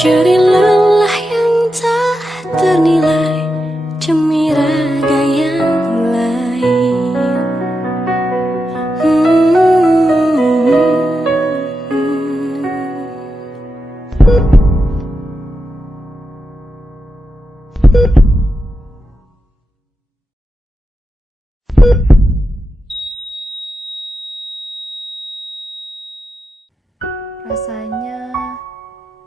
Jadi lelah yang tak ternilai demi raga yang lain. Rasanya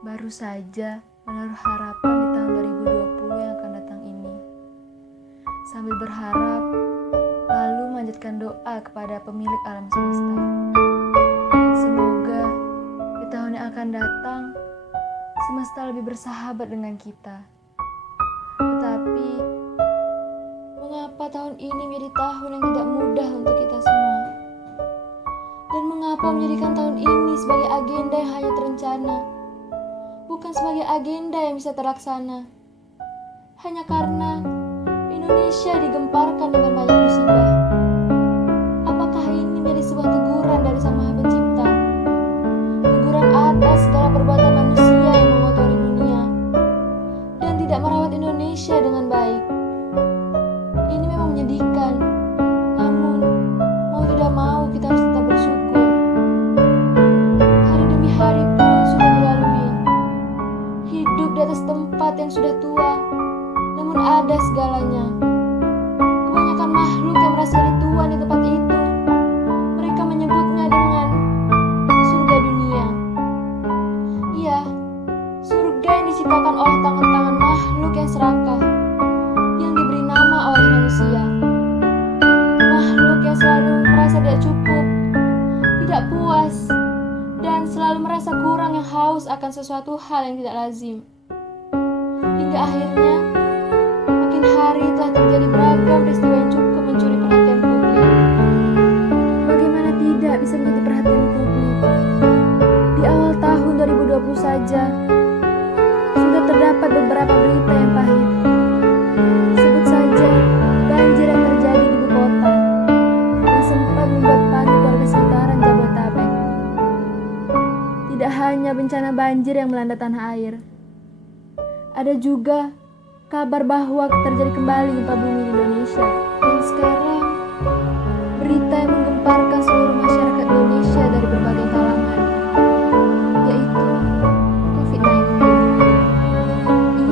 baru saja menaruh harapan di tahun 2020 yang akan datang ini. Sambil berharap, lalu memanjatkan doa kepada pemilik alam semesta. Semoga di tahun yang akan datang, semesta lebih bersahabat dengan kita. Tetapi, mengapa tahun ini menjadi tahun yang tidak mudah untuk kita semua? Dan mengapa menjadikan tahun ini sebagai agenda yang hanya terencana, bukan sebagai agenda yang bisa terlaksana? Hanya karena Indonesia digemparkan dengan banyak musibah. Apakah ini menjadi sebuah teguran dari Sang Maha Pencipta? Teguran atas segala perbuatan manusia yang mengotori dunia dan tidak merawat Indonesia dengan baik. Ini memang menyedihkan, namun mau tidak mau kita harus tetap bersyukur. Hari demi hari pun sudah dilalui. Hidup di atas tempat yang sudah tua, namun ada segalanya. Kebanyakan makhluk yang merasa jadi tuan di tempat itu, mereka menyebutnya dengan surga dunia. Iya, surga yang diciptakan oleh tangan-tangan makhluk yang serakah, yang diberi nama oleh manusia. Makhluk yang selalu merasa tidak cukup, tidak puas, dan selalu merasa kurang yang haus akan sesuatu hal yang tidak lazim. Hingga akhirnya, makin hari telah terjadi beragam peristiwa yang cukup mencuri perhatian publik. Bagaimana tidak bisa menjadi perhatian publik? Di awal tahun 2020 saja, sudah terdapat beberapa berita yang pahit. Sebut saja banjir yang terjadi di ibu kota, yang sempat membuat panik warga sekitaran Jabodetabek. Tidak hanya bencana banjir yang melanda tanah air, ada juga kabar bahwa terjadi kembali gempa bumi di Indonesia. Dan sekarang, berita yang menggemparkan seluruh masyarakat Indonesia dari berbagai kalangan, yaitu COVID-19.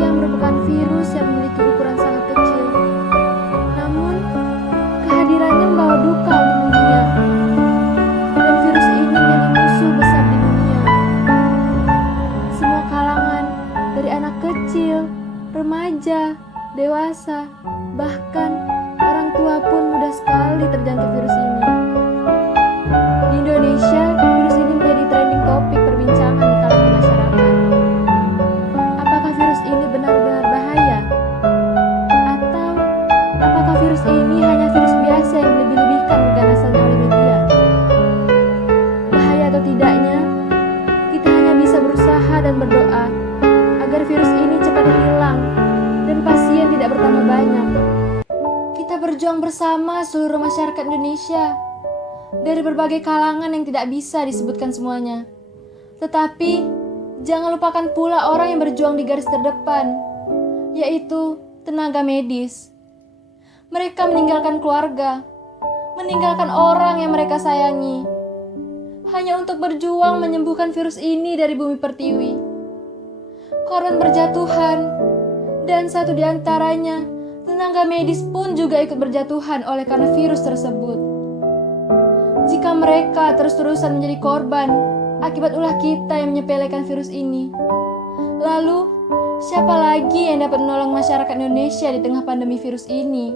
Ia merupakan virus yang memiliki ukuran sangat kecil, namun kehadirannya membawa duka untuk dunia. Dan virus ini menjadi musuh besar di dunia. Semua kalangan, dari anak kecil, remaja, dewasa, bahkan orang tua pun mudah sekali terjangkit virus ini. Di Indonesia, virus ini menjadi trending topik perbincangan di kalangan masyarakat. Apakah virus ini benar-benar bahaya? Atau apakah virus ini hanya virus biasa yang dilebih-lebihkan keganasannya oleh media? Bahaya atau tidaknya, kita hanya bisa berusaha dan berdoa agar virus ini cepat hilang dan pasien tidak bertambah banyak. Kita berjuang bersama seluruh masyarakat Indonesia dari berbagai kalangan yang tidak bisa disebutkan semuanya. Tetapi jangan lupakan pula orang yang berjuang di garis terdepan, yaitu tenaga medis. Mereka meninggalkan keluarga, meninggalkan orang yang mereka sayangi, hanya untuk berjuang menyembuhkan virus ini dari bumi pertiwi. Korban berjatuhan, dan satu di antaranya, tenaga medis pun juga ikut berjatuhan oleh karena virus tersebut. Jika mereka terus-terusan menjadi korban akibat ulah kita yang menyepelekan virus ini, lalu siapa lagi yang dapat menolong masyarakat Indonesia di tengah pandemi virus ini?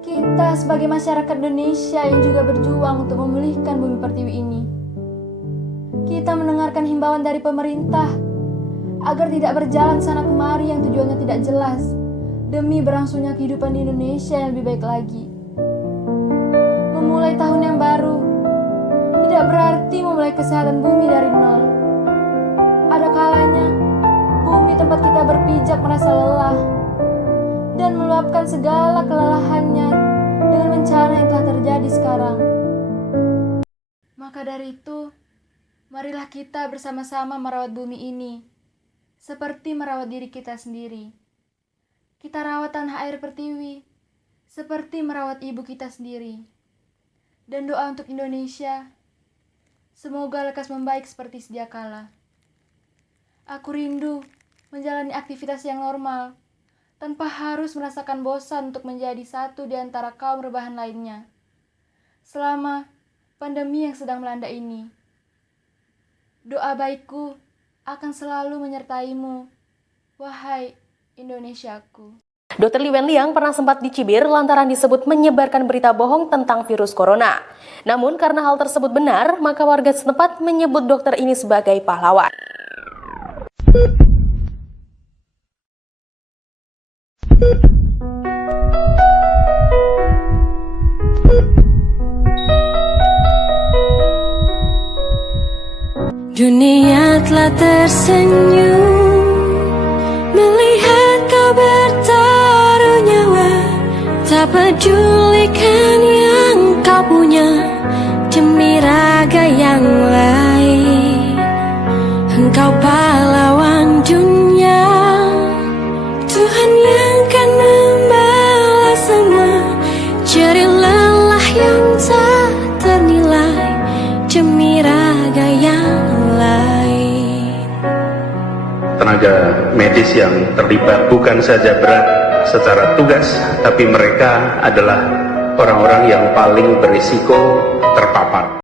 Kita sebagai masyarakat Indonesia yang juga berjuang untuk memulihkan bumi pertiwi ini. Kita mendengarkan himbauan dari pemerintah agar tidak berjalan sana kemari yang tujuannya tidak jelas demi berlangsungnya kehidupan di Indonesia yang lebih baik lagi. Memulai tahun yang baru tidak berarti memulai kesehatan bumi dari nol. Ada kalanya bumi tempat kita berpijak merasa lelah dan meluapkan segala kelelahannya dengan bencana yang telah terjadi sekarang. Maka dari itu, Marilah kita bersama-sama merawat bumi ini, seperti merawat diri kita sendiri. Kita rawat tanah air pertiwi, seperti merawat ibu kita sendiri. Dan doa untuk Indonesia, semoga lekas membaik seperti sedia kala. Aku rindu menjalani aktivitas yang normal, tanpa harus merasakan bosan untuk menjadi satu di antara kaum rebahan lainnya. Selama pandemi yang sedang melanda ini, doa baikku akan selalu menyertaimu, wahai Indonesiaku. Dr. Lee Wen Liang pernah sempat dicibir lantaran disebut menyebarkan berita bohong tentang virus corona. Namun karena hal tersebut benar, maka warga setempat menyebut dokter ini sebagai pahlawan. Dunia telah tersenyum melihat kau bertaruh nyawa, tak pedulikan yang kau punya demi raga yang lain. Engkau pahlawan dunia, Tuhan yang kan membalas semua jerih lelah yang tak ternilai demi raga yang lain. Tenaga medis yang terlibat bukan saja berat secara tugas, tapi mereka adalah orang-orang yang paling berisiko terpapar.